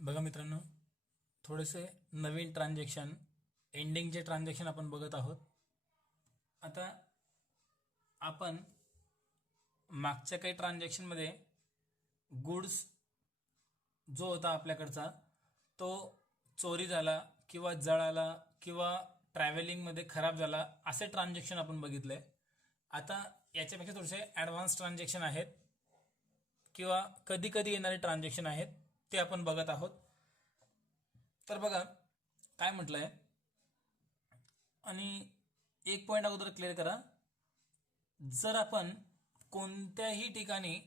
बघा मित्रांनो, थोडेसे नवीन ट्रान्झॅक्शन, एंडिंगचे ट्रान्झॅक्शन आपण बघत आहोत. आता आपण मागच्या काही ट्रान्झॅक्शनमध्ये गुड्स जो होता आपल्याकडचा तो चोरी झाला किंवा जळाला किंवा ट्रॅव्हलिंगमध्ये खराब झाला, असे ट्रान्झॅक्शन आपण बघितले. आता याच्यापेक्षा थोडेसे ॲडव्हान्स ट्रान्झॅक्शन आहेत किंवा कधी कधी येणारे ट्रान्झॅक्शन आहेत, ते आपण बघत आहोत. तर बघा काय म्हटलंय, आणि एक पॉईंट अगोदर क्लिअर करा. जर आपण कोणत्याही ठिकाणी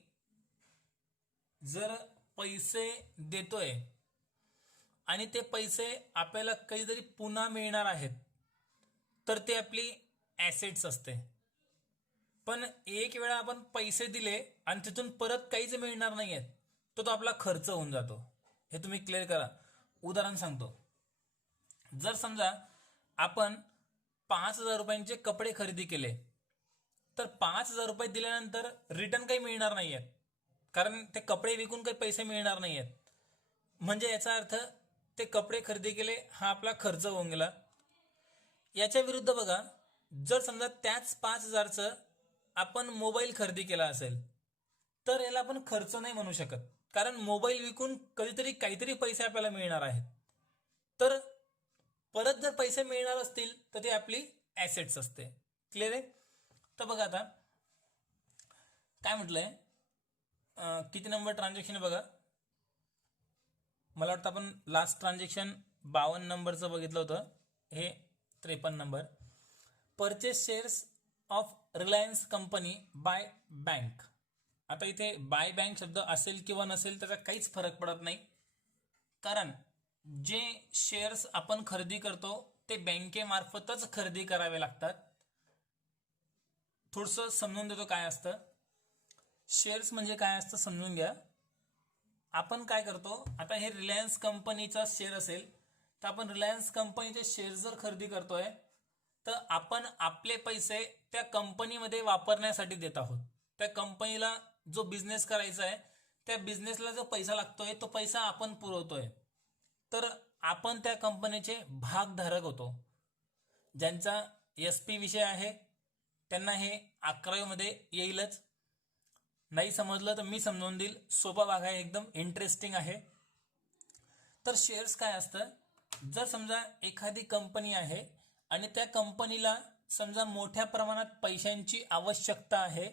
जर पैसे देतोय आणि ते पैसे आपल्याला कधीतरी पुन्हा मिळणार आहेत, तर ते आपली ॲसेट्स असते. पण एक वेळा आपण पैसे दिले आणि तिथून परत काहीच मिळणार नाही आहेत, तो आपला खर्च होऊन जातो. हे तुम्ही क्लिअर करा. उदाहरण सांगतो. जर समजा आपण 5,000 रुपयांचे कपडे खरेदी केले, तर 5,000 रुपये दिल्यानंतर रिटर्न काही मिळणार नाही आहेत, कारण ते कपडे विकून काही पैसे मिळणार नाही आहेत. म्हणजे याचा अर्थ ते कपडे खरेदी केले हा आपला खर्च होऊन गेला. याच्या विरुद्ध बघा, जर समजा त्याच 5,000चं आपण मोबाईल खरेदी केला असेल, तर याला आपण खर्च नाही म्हणू शकत, कारण मोबाईल विकून कधीतरी काहीतरी पैसे आपल्याला मिळणार आहेत. तर परत जर पैसे मिळणार असतील तर ते आपली ॲसेट्स असते. क्लिअर आहे? तर बघा आता काय म्हटलंय, किती नंबर ट्रान्झॅक्शन आहे बघा. मला वाटतं आपण लास्ट ट्रान्झॅक्शन 52 नंबरचं बघितलं होतं, हे 53 number. Purchase shares of Reliance company by bank. आता इथे बाय बँक शब्द असेल किंवा नसेल त्याचा काहीच फरक पडत नाही, कारण जे शेअर्स आपण खरेदी करतो ते बँकेमार्फतच खरेदी करावे लागतात. थोडंसं समजून देतो काय असतं. शेअर्स म्हणजे काय असतं समजून घ्या. आपण काय करतो, आता हे रिलायन्स कंपनीचा शेअर असेल तर आपण रिलायन्स कंपनीचे शेअर जर खरेदी करतोय, तर आपण आपले पैसे त्या कंपनीमध्ये वापरण्यासाठी देत आहोत. त्या कंपनीला जो बिझनेस करायचा आहे, त्या बिझनेसला जो पैसा लागतोय तो पैसा आपण पुरवतोय. तर आपण त्या कंपनीचे भागधारक होतो. ज्यांचा SP विषय आहे त्यांना हे 11वी मध्ये येईलच. नाही समजलं तर मी समजावून देईल. सोपा भाग आहे, एकदम इंटरेस्टिंग आहे. तर शेअर्स काय असतं, जर समजा एखादी कंपनी आहे आणि त्या कंपनीला समजा मोठ्या प्रमाणात पैशांची आवश्यकता आहे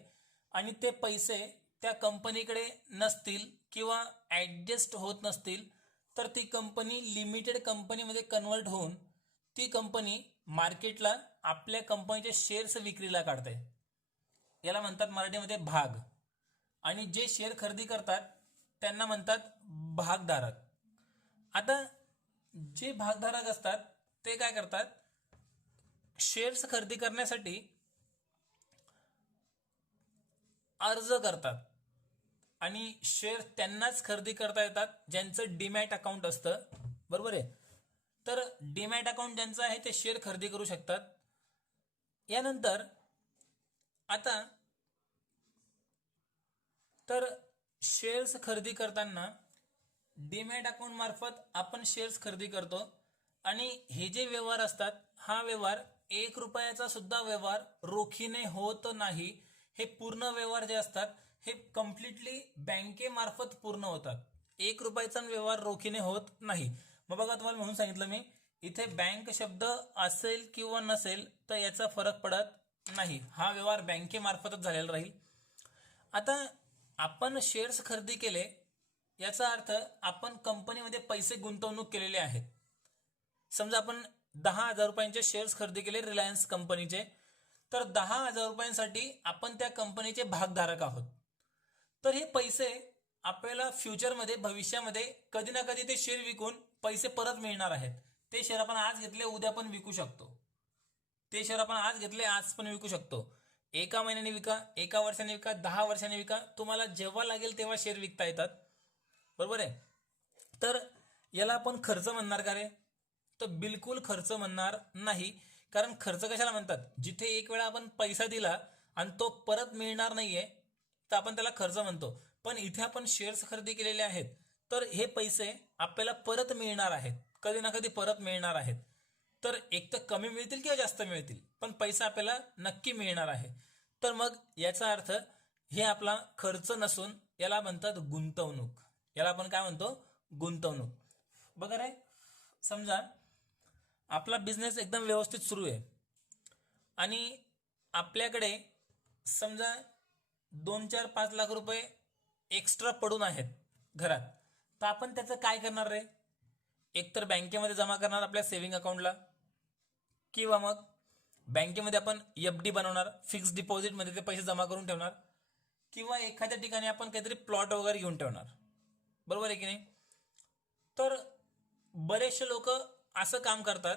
आणि ते पैसे त्या कंपनीकडे नसतील किंवा ॲडजस्ट होत नसतील, तर ती कंपनी लिमिटेड कंपनीमध्ये कन्वर्ट होऊन ती कंपनी मार्केटला आपल्या कंपनीचे शेअर्स विक्रीला काढते. याला म्हणतात मराठीमध्ये भाग. आणि जे शेअर खरेदी करतात त्यांना म्हणतात भागधारक. आता जे भागधारक असतात ते काय करतात, शेअर्स खरेदी करण्यासाठी अर्ज करतात आणि शेअर त्यांनाच खरेदी करता येतात ज्यांचं डीमॅट अकाउंट असतं. बरोबर आहे? तर डीमॅट अकाउंट ज्यांचं आहे ते शेअर खरेदी करू शकतात. यानंतर आता तर शेअर्स खरेदी करताना डीमॅट अकाउंट मार्फत आपण शेअर्स खरेदी करतो आणि हे जे व्यवहार असतात, हा व्यवहार 1 रुपयाचा सुद्धा व्यवहार रोखीने होत नाही. हे पूर्ण व्यवहार जे असतात हे कम्प्लिटली बँकेमार्फत पूर्ण होतात. 1 रुपयाचा व्यवहार रोखीने होत नाही. मग बघा, तुम्हाला म्हणून सांगितलं मी, इथे बँक शब्द असेल किंवा नसेल तर याचा फरक पडत नाही. हा व्यवहार बँकेमार्फतच झालेला राहील. आता आपण शेअर्स खरेदी केले याचा अर्थ आपण कंपनीमध्ये पैसे गुंतवणूक केलेले आहेत. समजा आपण 10,000 रुपयांचे शेअर्स खरेदी केले रिलायन्स कंपनीचे, तर 10,000 रुपयांसाठी आपण त्या कंपनीचे भागधारक आहोत. तर हे पैसे आपल्याला फ्युचरमध्ये, भविष्यामध्ये कधी ना कधी ते शेअर विकून पैसे परत मिळणार आहेत. ते शेअर आपण आज घेतले उद्या पण विकू शकतो. ते शेअर आपण आज घेतले आज पण विकू शकतो. 1 महिन्याने विका, 1 वर्षाने विका, 10 वर्षाने विका, तुम्हाला जेव्हा लागेल तेव्हा शेअर विकता येतात. बरोबर आहे? तर याला आपण खर्च म्हणणार का रे? तर बिलकुल खर्च म्हणणार नाही. कारण खर्च कशाला म्हणतात, जिथे एक वेळा आपण पैसा दिला आणि तो परत मिळणार नाहीये तर आपण त्याला खर्च म्हणतो. पण इथे आपण शेअर्स खरेदी केलेले आहेत तर हे पैसे आपल्याला परत मिळणार आहेत, कधी ना कधी परत मिळणार आहेत. तर एक तर कमी मिळतील किंवा जास्त मिळतील, पण पैसा आपल्याला नक्की मिळणार आहे. तर मग याचा अर्थ हे आपला खर्च नसून याला म्हणतात गुंतवणूक. याला आपण काय म्हणतो? गुंतवणूक. बघा रे, समजा आपला बिझनेस एकदम व्यवस्थित सुरू आहे आणि आपल्याकडे समजा 2-4-5 लाख रुपये एक्स्ट्रा पडून आहेत घरात, तर आपण त्याचं काय करणार रे? एकतर बँकेमध्ये जमा करणार आपल्या सेव्हिंग अकाउंटला, किंवा मग बँकेमध्ये आपण FD बनवणार, फिक्स डिपॉझिटमध्ये ते पैसे जमा करून ठेवणार, किंवा एखाद्या ठिकाणी आपण काहीतरी प्लॉट वगैरे घेऊन ठेवणार. बरोबर आहे की नाही? तर बरेचसे लोक असं काम करतात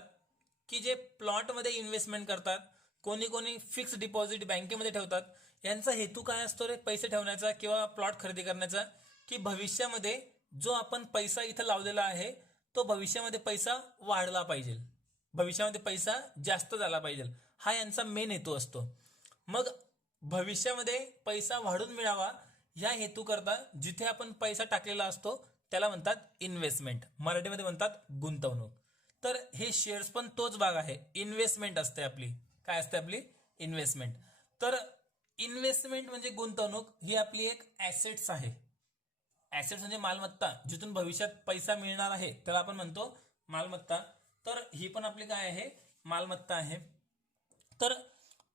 की जे प्लॉटमध्ये इन्व्हेस्टमेंट करतात, कोणी कोणी फिक्स डिपॉझिट बँकेमध्ये ठेवतात. यांचा हेतू काय असतो रे पैसे ठेवण्याचा किंवा प्लॉट खरेदी करण्याचा? की भविष्यामध्ये जो आपण पैसा इथं लावलेला आहे तो भविष्यामध्ये पैसा वाढला पाहिजे, भविष्यामध्ये पैसा जास्त झाला पाहिजे, हा यांचा मेन हेतू असतो. मग भविष्यामध्ये पैसा वाढून मिळावा या हेतू करता जिथे आपण पैसा टाकलेला असतो त्याला म्हणतात इन्व्हेस्टमेंट, मराठीमध्ये म्हणतात गुंतवणूक. तर हे शेअर्स पण तोच भाग आहे, इन्व्हेस्टमेंट असते आपली. काय असते आपली? इन्व्हेस्टमेंट. तर इन्व्हेस्टमेंट म्हणजे गुंतवणूक, ही आपली एक ऍसेट्स आहे. ऍसेट्स म्हणजे मालमत्ता, जिथून भविष्यात पैसा मिळणार आहे त्याला आपण म्हणतो मालमत्ता. तर ही पण आपली काय आहे? मालमत्ता आहे. तर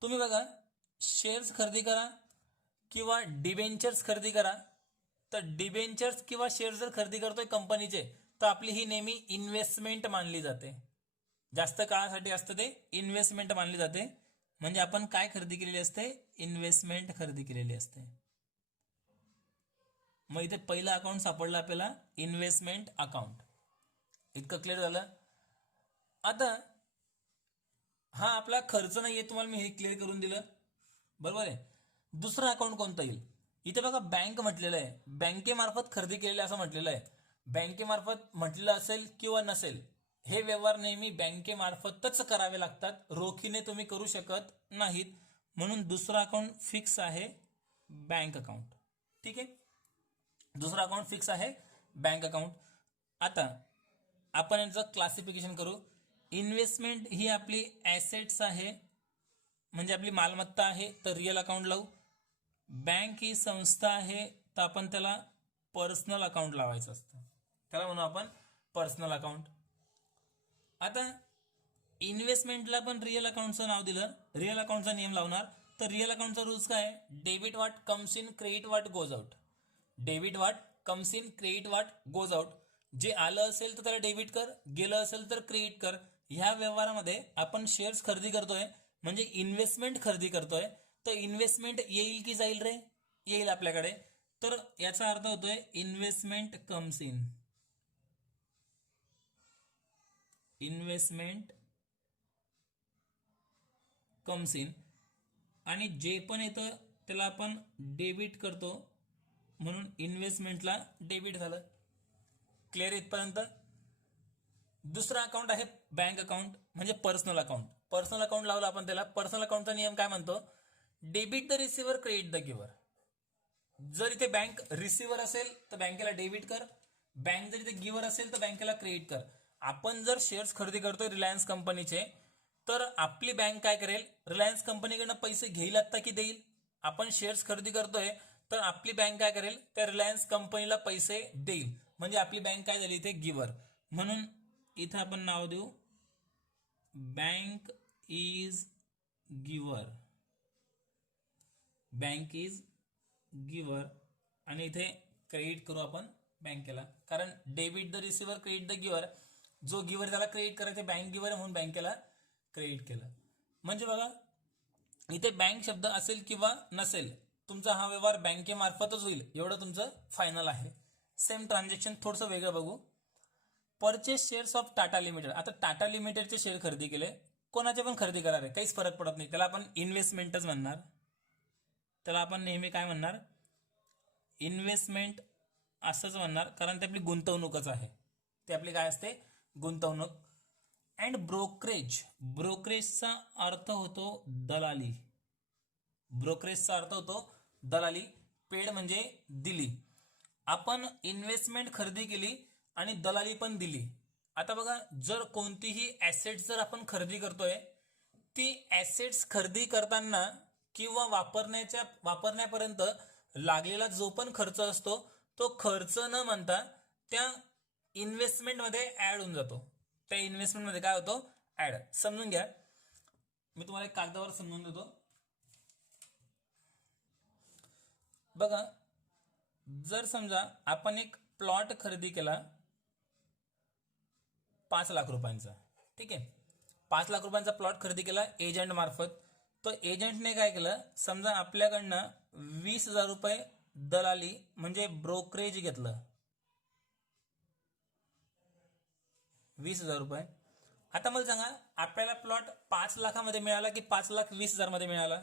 तुम्ही बघा, शेअर्स खरेदी करा किंवा डिबेंचर्स खरेदी करा. तर डिबेंचर्स किंवा शेअर्स जर खरेदी करतोय कंपनीचे, तर आपली ही नेहमी इन्व्हेस्टमेंट मानली जाते. जास्त काळासाठी असतं ते इन्व्हेस्टमेंट मानली जाते. म्हणजे आपण काय खरेदी केलेली असते? इन्व्हेस्टमेंट खरेदी केलेली असते. मग इथे पहिलं अकाउंट सापडलं आपल्याला, इन्व्हेस्टमेंट अकाउंट. इतकं क्लिअर झालं? आता हा आपला खर्च नाहीये, तुम्हाला मी हे क्लिअर करून दिलं. बरोबर आहे. दुसरं अकाउंट कोणतं येईल? इथे बघा बँक म्हटलेलं आहे, बँकेमार्फत खरेदी केलेलं असं म्हटलेलं आहे. बँकेमार्फत म्हटलेलं असेल किंवा नसेल, हे व्यवहार नेहमी बँकेमार्फतच करावे लागतात, रोखीने तुम्ही करू शकत नाहीत. म्हणून दुसरा अकाउंट फिक्स आहे, बँक अकाउंट. ठीक आहे, दुसरा अकाउंट फिक्स आहे, बँक अकाउंट. आता आपण यांचं क्लासिफिकेशन करू. इन्व्हेस्टमेंट ही आपली ऍसेट्स आहे, म्हणजे आपली मालमत्ता आहे, तर रिअल अकाउंट लावू. बँक ही संस्था आहे, तर आपण त्याला पर्सनल अकाउंट लावायचं असतं, त्याला म्हणू आपण पर्सनल अकाउंट. आता इन्व्हेस्टमेंटला पण रिअल अकाउंटचं नाव दिलं, रिअल अकाउंटचा नियम लावणार. तर रिअल अकाउंटचा रूल्स काय आहे? Debit what comes in, credit what goes out. Debit what comes in, credit what goes out. जे आलं असेल तर त्याला डेबिट कर, गेलं असेल तर क्रेडिट कर. ह्या व्यवहारामध्ये आपण शेअर्स खरेदी करतोय म्हणजे इन्व्हेस्टमेंट खरेदी करतोय. तर इन्व्हेस्टमेंट येईल की जाईल रे? येईल आपल्याकडे. तर याचा अर्थ होतोय investment comes in, investment comes in. आणि जे पण येतं त्याला आपण डेबिट करतो, म्हणून इन्व्हेस्टमेंटला डेबिट झालं. क्लिअर इथपर्यंत? दुसरा अकाउंट आहे बँक अकाउंट, म्हणजे पर्सनल अकाउंट. पर्सनल अकाउंट लावलं आपण त्याला. पर्सनल अकाउंटचा नियम काय म्हणतो? Debit the receiver, credit the giver. जर इथे बँक रिसिव्हर असेल तर बँकेला डेबिट कर, बँक जर इथे गिव्हर असेल तर बँकेला क्रेडिट कर. आपण जर शेअर्स खरेदी करतोय रिलायन्स कंपनीचे, तर आपली बँक काय करेल? रिलायन्स कंपनीकडनं पैसे घेईल आत्ता की देईल? आपण शेअर्स खरेदी करतोय तर आपली बँक काय करेल? त्या रिलायन्स कंपनीला पैसे देईल, म्हणजे आपली बँक काय झाली? इथे गिव्हर. म्हणून इथं आपण नाव देऊ bank is giver, bank is giver. आणि इथे क्रेडिट करू आपण बँकेला, कारण debit the receiver, credit the giver. जो गिव्हर त्याला क्रेडिट करायचं, बँक गिव्हर म्हणून बँकेला क्रेडिट केलं. म्हणजे बघा, इथे बँक शब्द असेल किंवा नसेल, तुमचा हा व्यवहार बँकेमार्फतच होईल, एवढं तुमचं फायनल आहे. सेम ट्रान्झॅक्शन थोडंसं वेगळं बघू. Purchase shares of Tata limited. आता टाटा लिमिटेडचे शेअर खरेदी केले, कोणाचे पण खरेदी करा रे, काहीच फरक पडत नाही, त्याला आपण इन्व्हेस्टमेंटच म्हणणार. त्याला आपण नेहमी काय म्हणणार? इन्व्हेस्टमेंट असंच म्हणणार, कारण ते आपली गुंतवणूकच आहे. ते आपली काय असते? गुंतवणूक. अँड ब्रोकरेज, ब्रोकरेजचा अर्थ होतो दलाली. ब्रोकरेजचा अर्थ होतो दलाली. पेड म्हणजे दिली. आपण इन्व्हेस्टमेंट खरेदी केली आणि दलाली पण दिली. आता बघा, जर कोणतीही ऍसेट जर आपण खरेदी करतोय, ती ऍसेट्स खरेदी करताना किंवा वापरण्यापर्यंत लागलेला जो पण खर्च असतो तो खर्च न म्हणता त्या इन्व्हेस्टमेंटमध्ये ऍड होऊन जातो. त्या इन्व्हेस्टमेंटमध्ये काय होतो? ऍड. समजून घ्या, मी तुम्हाला एक कागदावर समजून देतो. बघा, जर समजा आपण एक प्लॉट खरेदी केला 5 लाख रुपयांचा, ठीक आहे, 5 लाख रुपयांचा प्लॉट खरेदी केला एजंट मार्फत. तो एजंटने काय केलं, समजा आपल्याकडनं 20,000 रुपये दलाली म्हणजे ब्रोकरेज घेतलं, 20,000 रुपये. आता मला सांगा, आपल्याला प्लॉट 5 लाखामध्ये मिळाला की 5,20,000 मध्ये मिळाला?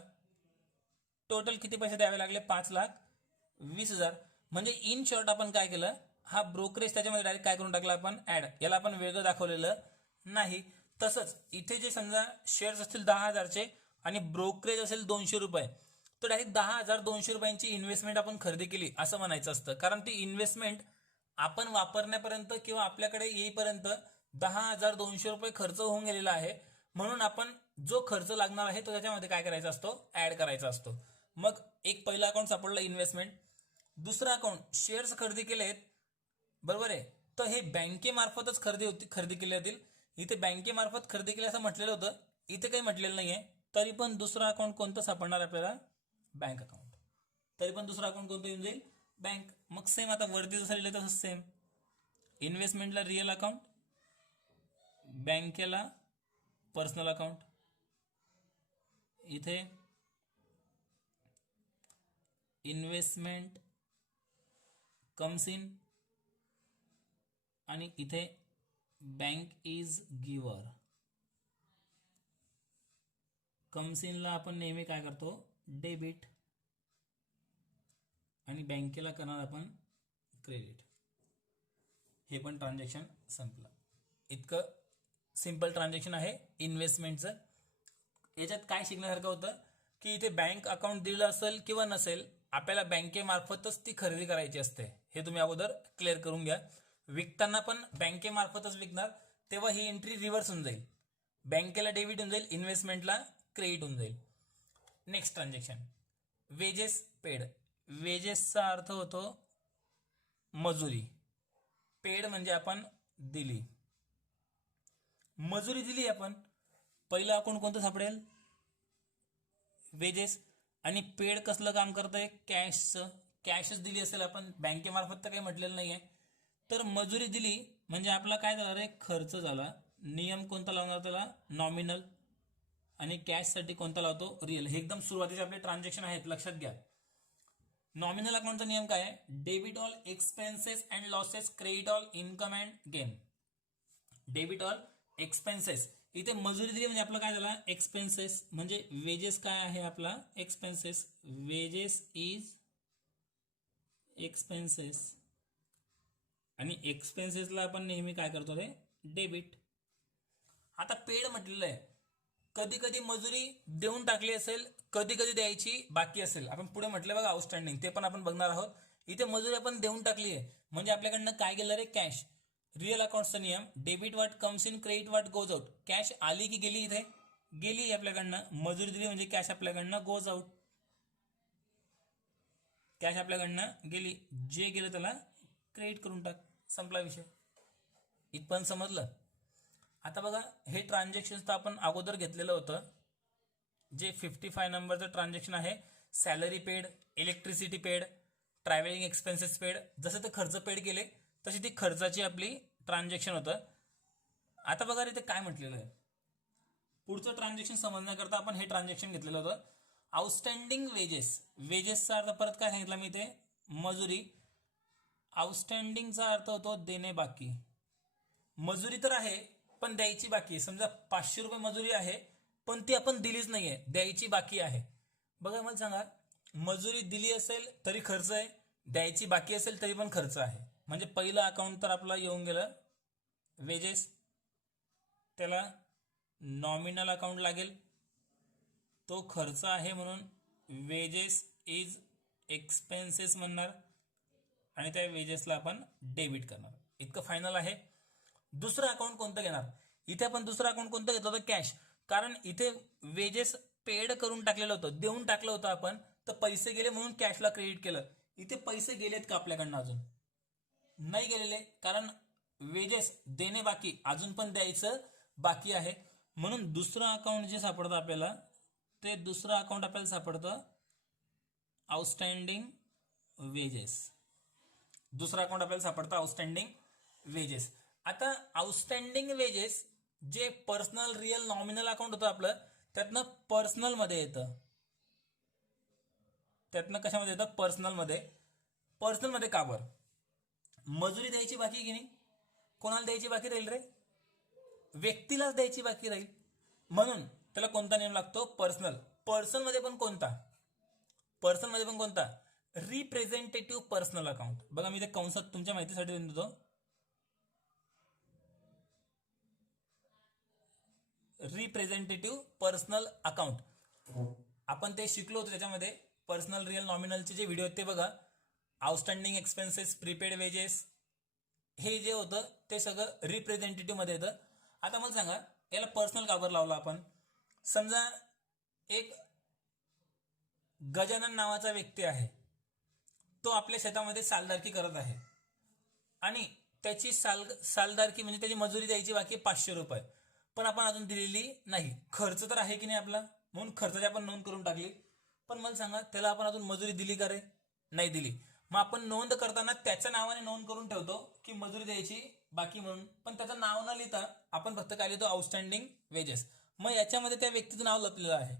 टोटल किती पैसे द्यावे लागले? 5,20,000. म्हणजे इन शॉर्ट आपण काय केलं, हा ब्रोकरेज त्याच्यामध्ये डायरेक्ट काय करून टाकला आपण? ऍड. याला आपण वेगळं दाखवलेलं नाही. तसंच इथे जे समजा शेअर्स असतील 10,000चे आणि ब्रोकरेज असेल 200 रुपये, तर डायरेक्ट 10,200 रुपयांची इन्व्हेस्टमेंट आपण खरेदी केली असं म्हणायचं असतं. कारण ती इन्व्हेस्टमेंट आपण वापरण्यापर्यंत किंवा आपल्याकडे येईपर्यंत 10,200 रुपये खर्च होऊन गेलेला आहे. म्हणून आपण जो खर्च लागणार आहे तो त्याच्यामध्ये काय करायचा असतो? ऍड करायचा असतो. मग एक पहिला अकाउंट सापडलं इन्व्हेस्टमेंट. दुसरं अकाउंट शेअर्स खरेदी केलेत, बरोबर आहे, तर हे बँकेमार्फतच खरेदी केले जातील. इथे बँकेमार्फत खरेदी केली असं म्हटलेलं होतं, इथे काही म्हटलेलं नाहीये. तरी पण दुसरा अकाउंट कोणतं सापडणार आपल्याला? Bank account. तरी पण दुसरा अकाउंट कोणतं येऊन जाईल? बँक. मग सेम आता वरती जसं लिहिलं तसं सेम. इन्व्हेस्टमेंटला रिअल अकाउंट, बँकेला पर्सनल अकाउंट. इथे इन्व्हेस्टमेंट कम्स इन आणि इथे बँक इज गिव्हर. कम्स इनला आपण नेहमी काय करतो? डेबिट. आणि बँकेला करणार आपण क्रेडिट. हे पण ट्रान्झॅक्शन संपलं. इतकं सिंपल ट्रान्झॅक्शन आहे इन्व्हेस्टमेंटचं. याच्यात काय शिकण्यासारखं होतं की इथे बँक अकाउंट दिलं असेल किंवा नसेल, आपल्याला बँकेमार्फतच ती खरेदी करायची असते. हे तुम्ही अगोदर क्लिअर करून घ्या. विकताना पण बँकेमार्फतच विकणार, तेव्हा ही एंट्री रिव्हर्स होऊन जाईल. बँकेला डेबिट होऊन जाईल, इन्व्हेस्टमेंटला क्रेडिट होऊन जाईल. Next transaction, wages paid. वेजेसचा अर्थ होतो मजुरी. पेड म्हणजे आपण दिली, मजुरी दिली आपण. पहिलं अकाउंट कोणतं सापडेल? वेजेस. आणि पेड कसलं काम करतंय? कॅशचं. कॅशच दिली असेल आपण, बँकेमार्फत तर काही म्हटलेलं नाहीये. तर मजुरी दिली म्हणजे आपला काय झाला रे? खर्च झाला. नियम कोणता लावणार त्याला? नॉमिनल. आणि कॅशसाठी कोणता लावतो? रिअल. हे एकदम सुरुवातीचे आपले ट्रान्झॅक्शन आहेत, लक्षात घ्या. नॉमिनल अकाउंटचा नियम काय आहे? Debit all expenses and losses, credit all income and gain. Debit all expenses. इथे मजुरी दिली म्हणजे आपलं काय झालं? एक्सपेन्सेस. म्हणजे वेजेस काय आहे आपला? एक्सपेन्सेस. Wedges is expenses. आणि एक्सपेन्सेसला आपण नेहमी काय करतो रे? डेबिट. आता पेड म्हटलेलं आहे, कधी कधी मजुरी देऊन टाकली असेल, कधी कधी द्यायची बाकी असेल. आपण पुढे म्हटलं बघा आउटस्टँडिंग, ते पण आपण बघणार आहोत. इथे मजुरी आपण देऊन टाकली आहे म्हणजे आपल्याकडनं काय गेलं रे? कॅश. रिअल अकाउंटचा नियम, debit what comes in, credit what goes out. Cash आली की गेली? इथे गेली आपल्याकडनं. मजुरी दिली म्हणजे कॅश आपल्याकडनं गोज आउट. कॅश आपल्याकडनं गेली, जे गेलं त्याला क्रेडिट करून टाक. संपला विषय. इथपर्यंत समजलं? आता बघा, हे ट्रान्झॅक्शन तर आपण अगोदर घेतलेलं होतं, जे 55 नंबरचं ट्रान्झॅक्शन आहे. Salary paid, electricity paid, travelling expenses paid. जसं ते खर्च पेड केले तशी ती खर्चाची आपली ट्रान्झॅक्शन होतं. आता बघा इथे काय म्हटलेलं आहे, पुढचं ट्रान्झॅक्शन समजण्याकरता आपण हे ट्रान्झॅक्शन घेतलेलं होतं. Outstanding wedges. वेजेसचा अर्थ परत काय सांगितलं मी इथे? मजुरी. आउटस्टँडिंगचा अर्थ होतो देणे बाकी. मजुरी तर आहे पण द्यायची बाकी. समजा 500 रुपये मजुरी आहे पण ती आपण दिलीच नाहीये, द्यायची बाकी आहे. बघा मला सांगा, मजुरी दिली असेल तरी खर्च आहे, द्यायची बाकी असेल तरी पण खर्च आहे. म्हणजे पहिलं अकाउंट तर आपला येऊन गेलं वेजेस, त्याला नॉमिनल अकाउंट लागेल, तो खर्च आहे म्हणून वेजेस इज एक्सपेन्सेस म्हणणार. आणि त्या वेजेसला आपण डेबिट करणार. इतकं फायनल आहे. दुसरं अकाउंट कोणतं घेणार? इथे आपण दुसरं अकाउंट कोणतं घेतलं होतं? कॅश. कारण इथे वेजेस पेड करून टाकलेलं होतं, देऊन टाकलं होतं आपण, तर पैसे गेले म्हणून कॅशला क्रेडिट केलं. इथे पैसे गेलेत का आपल्याकडनं? अजून नाही गेलेले, कारण वेजेस देणे बाकी, अजून पण द्यायचं बाकी आहे. म्हणून दुसरं अकाउंट जे सापडतं आपल्याला, ते दुसरं अकाउंट आपल्याला सापडतं आउटस्टँडिंग वेजेस. दुसरं अकाउंट आपल्याला सापडतं आउटस्टँडिंग वेजेस. आता आउटस्टँडिंग वेजेस जे पर्सनल रिअल नॉमिनल अकाउंट होतं आपलं, त्यातनं पर्सनल मध्ये येतं. त्यातनं कशामध्ये येतं? पर्सनल मध्ये. पर्सनल मध्ये का बरं? मजुरी द्यायची बाकी की नाही? कोणाला द्यायची बाकी राहील रे? व्यक्तीलाच द्यायची बाकी राहील. म्हणून त्याला कोणता नेम लागतो? पर्सनल. पर्सन मध्ये पण कोणता? पर्सन मध्ये पण कोणता? Representative personal account. बघा मी ते कंसात तुमच्या माहितीसाठी देतो. रिप्रेझेंटेटिव्ह पर्सनल अकाउंट आपण ते शिकलो होतो. त्याच्यामध्ये पर्सनल रिअल नॉमिनलचे जे व्हिडिओ आहेत ते बघा. आउटस्टँडिंग एक्सपेन्सेस, प्रीपेड वेजेस, हे जे होतं ते सगळं रिप्रेझेंटेटिव्ह मध्ये येतं. आता मला सांगा, याला पर्सनल का बरं लावला आपण? समजा एक गजानन नावाचा व्यक्ती आहे, तो आपल्या शेतामध्ये सालदारकी करत आहे आणि त्याची सालदारकी म्हणजे त्याची मजुरी द्यायची बाकी 500 रुपये, पण आपण अजून दिलेली नाही. खर्च तर आहे की नाही आपला, म्हणून खर्चाची आपण नोंद करून टाकली. पण मला सांगा, त्याला आपण अजून मजुरी दिली का रे? नाही दिली. मग आपण नोंद करताना त्याच्या नावाने नोंद करून ठेवतो की मजुरी द्यायची बाकी म्हणून, पण त्याचं नाव न लिहिता आपण फक्त काय लिहितो? Outstanding wedges. मग याच्यामध्ये त्या व्यक्तीचं नाव लपलेलं आहे,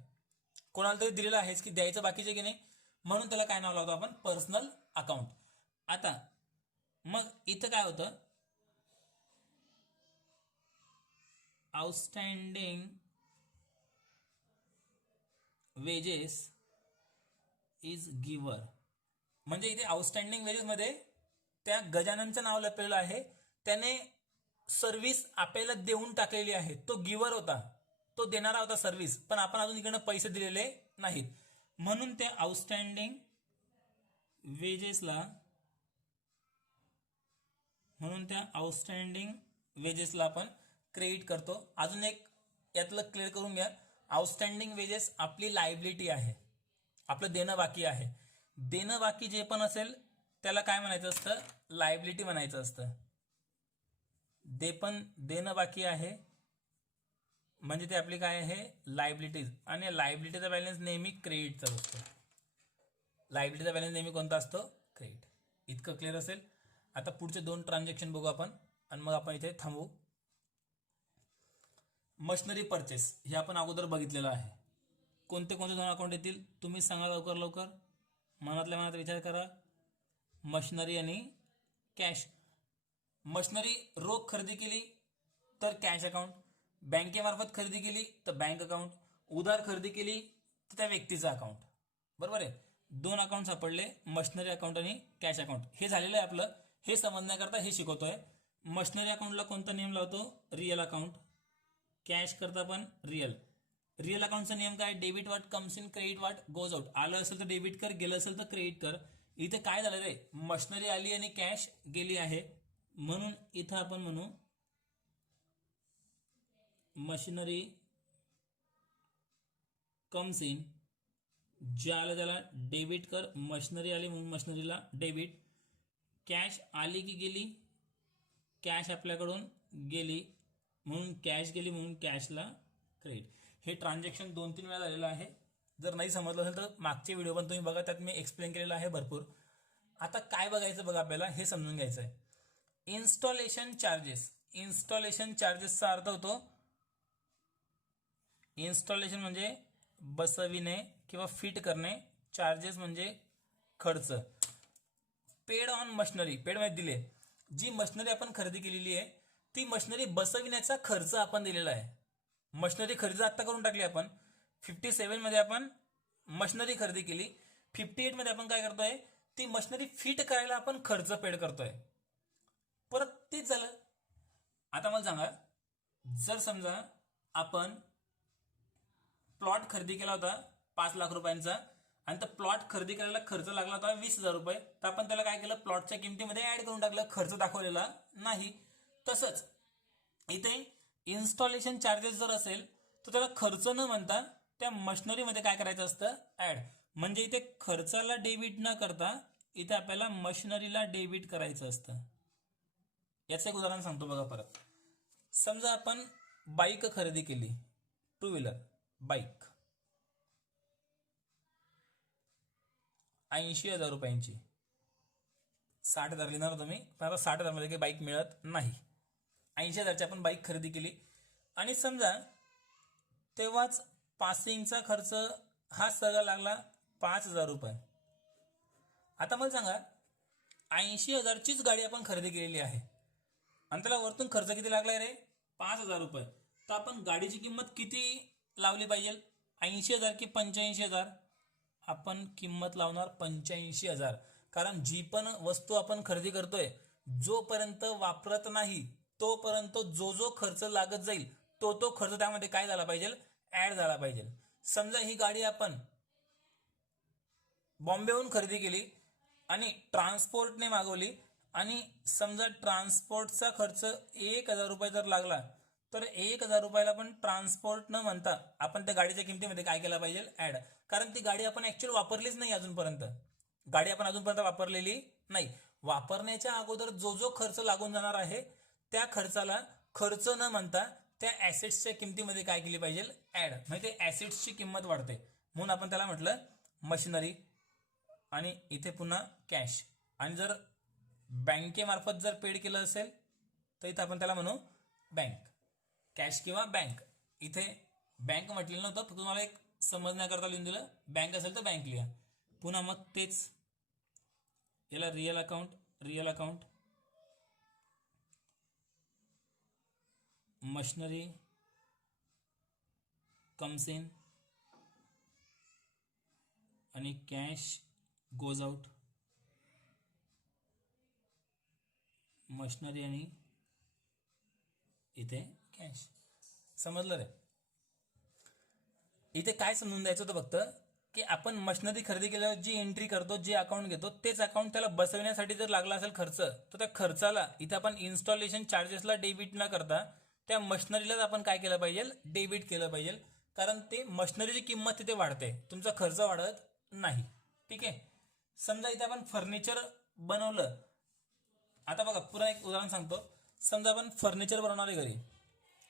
कोणाला तरी दिलेलं आहेच की द्यायचं बाकीचे की नाही, म्हणून त्याला काय नाव लावतो आपण? Personal account. आता मग इथं काय होतं? Outstanding wedges is giver. म्हणजे इथे आउटस्टँडिंग वेजेस मध्ये त्या गजाननचं नाव लपलेलं आहे. त्याने सर्व्हिस आपल्याला देऊन टाकलेली आहे. तो गिव्हर होता, तो देणारा होता सर्व्हिस, पण आपण अजून इकडनं पैसे दिलेले नाहीत. म्हणून त्या आउटस्टँडिंग वेजेसला आपण क्रेडिट करतो. अजून एक यातलं क्लिअर करून घ्या. आउटस्टँडिंग वेजेस आपली लायबिलिटी आहे, आपलं देणं बाकी आहे. देणं बाकी जे पण असेल त्याला काय म्हणायचं असतं? लायबिलिटी म्हणायचं असतं. देणं बाकी आहे म्हणजे ते आपली काय आहे? लायबिलिटीज. आणि लायबिलिटीचा बॅलन्स नेहमी क्रेडिटचा असतो. लायबिलिटीचा बॅलन्स नेहमी कोणता असतो? क्रेडिट. इतकं क्लिअर असेल. आता पुढचे 2 ट्रान्झॅक्शन बघू आपण आणि मग आपण इथे थांबू. मशिनरी परचेस हे आपण अगोदर बघितलेलं आहे. कोणते कोणते 2 अकाउंट येतील तुम्ही सांगा लवकर लवकर, मनातल्या मनात विचार करा. मशिनरी आणि कॅश. मशिनरी रोख खरेदी केली तर कॅश अकाउंट, बँकेमार्फत खरेदी केली तर बँक अकाउंट, उधार खरेदी केली तर त्या व्यक्तीचा अकाउंट. बरोबर आहे. 2 अकाउंट सापडले, मशिनरी अकाउंट आणि कॅश अकाउंट. हे झालेलं आहे आपलं. हे समजण्याकरता हे शिकवतोय. मशिनरी अकाउंटला कोणता नियम लावतो? Real account. कॅश करता पण रिअल अकाउंटचा नियम काय? डेबिट वाट comes in, credit what goes out. आलं असेल तर डेबिट कर, गेलं असेल तर क्रेडिट कर. इथे काय झालं रे? मशिनरी आली आणि कॅश गेली आहे, म्हणून इथं आपण म्हणू मशिनरी कम्स इन. ज्याला त्याला डेबिट कर. मशिनरी आली म्हणून मशिनरीला डेबिट. कॅश आली की गेली? कॅश आपल्याकडून गेली म्हणून कॅश गेली म्हणून कॅशला क्रेडिट. हे ट्रान्झॅक्शन 2-3 वेळा झालेलं आहे. जर नाही समजलं असेल तर मागचे व्हिडिओ पण तुम्ही बघा, त्यात मी एक्सप्लेन केलेलं आहे भरपूर. आता काय बघायचं बघा, आपल्याला हे समजून घ्यायचं आहे. Installation charges. इन्स्टॉलेशन चार्जेसचा अर्थ होतो, इन्स्टॉलेशन म्हणजे बसविणे किंवा फिट करणे, चार्जेस म्हणजे खर्च. पेड ऑन मशिनरी, पेड म्हणजे दिले. जी मशिनरी आपण खरेदी केलेली आहे ती मशिनरी बसविण्याचा खर्च आपण दिलेला आहे. मशिनरी खरेदी आत्ता करून टाकली आपण. 57 मध्ये आपण मशिनरी खरेदी केली. 58 मध्ये आपण काय करतोय? ती मशिनरी फिट करायला आपण खर्च पेड करतोय. परत तेच झालं. आता मला सांगा, जर समजा आपण प्लॉट खरेदी केला होता 5 लाख रुपयांचा आणि तो प्लॉट खरेदी करायला खर्च लागला होता 20,000 रुपये, तर आपण त्याला काय केलं, प्लॉटच्या किमतीमध्ये ऍड करून टाकलं, खर्च दाखवलेला नाही. तसंच इथे इन्स्टॉलेशन चार्जेस जर असेल तर त्याला खर्च न म्हणता त्या मशिनरीमध्ये काय करायचं असतं, ऍड. म्हणजे इथे खर्चाला डेबिट न करता इथे आपल्याला मशिनरीला डेबिट करायचं असतं. याचं एक उदाहरण सांगतो बघा परत. समजा आपण बाईक खरेदी केली, 2 व्हीलर बाईक 80,000 रुपयांची. 60,000 लिहिणार तुम्ही, पण आता 60,000 मध्ये काही बाईक मिळत नाही. 80,000ची आपण बाईक खरेदी केली आणि समजा तेव्हाच पासिंगचा खर्च हा सगळा लागला 5,000 रुपये. आता मला सांगा 80,000चीच गाडी आपण खरेदी केलेली आहे आणि त्याला वरतून खर्च किती लागलाय रे, 5,000 रुपये. तर आपण गाडीची किंमत किती लावली पाहिजे, 80,000 की 85,000? आपण किंमत लावणार 85,000. कारण जी पण वस्तू आपण खरेदी करतोय जोपर्यंत वापरत नाही तोपर्यंत जो जो खर्च लागत जाईल तो खर्च त्यामध्ये काय झाला पाहिजे, ऍड झाला पाहिजे. समजा ही गाडी आपण बॉम्बेहून खरेदी केली आणि ट्रान्सपोर्टने मागवली आणि समजा ट्रान्सपोर्टचा खर्च 1,000 रुपये जर लागला तर 1,000 रुपयाला पण ट्रान्सपोर्ट न म्हणता आपण त्या गाडीच्या किमतीमध्ये काय केला पाहिजे, ऍड. कारण ती गाडी आपण ऍक्च्युअली वापरलीच नाही अजूनपर्यंत. गाडी आपण अजूनपर्यंत वापरलेली नाही. वापरण्याच्या अगोदर जो जो खर्च लागून जाणार आहे त्या खर्चाला खर्च न म्हणता त्या ऍसेट्सच्या किमतीमध्ये काय केली पाहिजे, ऍड. म्हणजे ऍसेट्सची किंमत वाढते म्हणून आपण त्याला म्हटलं मशिनरी. आणि इथे पुन्हा कॅश. आणि जर बँकेमार्फत जर पेड केलं असेल तर इथे आपण त्याला म्हणू बँक, कॅश किंवा बँक. इथे बँक म्हटलेलं नव्हतं, फक्त तुम्हाला एक समजण्याकरता लिहून दिलं. बँक असेल तर बँक लिहा. पुन्हा मग तेच याला real account, machinery comes in आणि कॅश गोज आउट. मशिनरी आणि इथे कॅश. समजलं रे? इथे काय समजून द्यायचं होतं फक्त की आपण मशिनरी खरेदी केल्यावर जी एंट्री करतो, जे अकाउंट घेतो, तेच अकाउंट त्याला बसवण्यासाठी जर लागला असेल खर्च तर त्या खर्चाला इथे आपण इन्स्टॉलेशन चार्जेसला डेबिट न करता त्या मशिनरीलाच आपण काय केलं पाहिजे, डेबिट केलं पाहिजे. कारण ते मशिनरीची किंमत तिथे वाढते, तुमचा खर्च वाढत नाही. ठीक आहे. समजा इथे आपण फर्निचर बनवलं. आता बघा पुन्हा एक उदाहरण सांगतो. समजा आपण फर्निचर बनवणार आहे घरी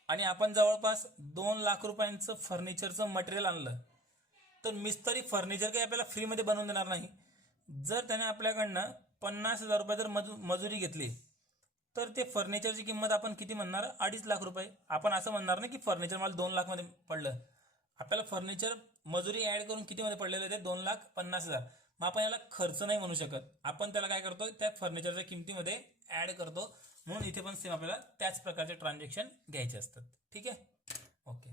आणि आपण जवळपास 2 लाख रुपयांचं फर्निचरचं मटेरियल आणलं तर मिस्त्री फर्निचर काही आपल्याला फ्रीमध्ये बनवून देणार नाही. जर त्याने आपल्याकडनं 50,000 रुपये जर मजुरी घेतली तर ते फर्निचरची किंमत आपण किती म्हणणार, 2.5 लाख रुपये. आपण असं म्हणणार नाही की फर्निचर मला 2 लाख मध्ये पडलं. आपल्याला फर्निचर मजुरी ऍड करून किती मध्ये पडलेलं आहे ते 2,50,000. मग आपण याला खर्च नाही म्हणू शकत. आपण त्याला काय करतो, त्या फर्निचरच्या किमतीमध्ये ऍड करतो. म्हणून इथे पण सेम आपल्याला त्याच प्रकारचे ट्रान्झॅक्शन घ्यायचे असतात. ठीक आहे, ओके.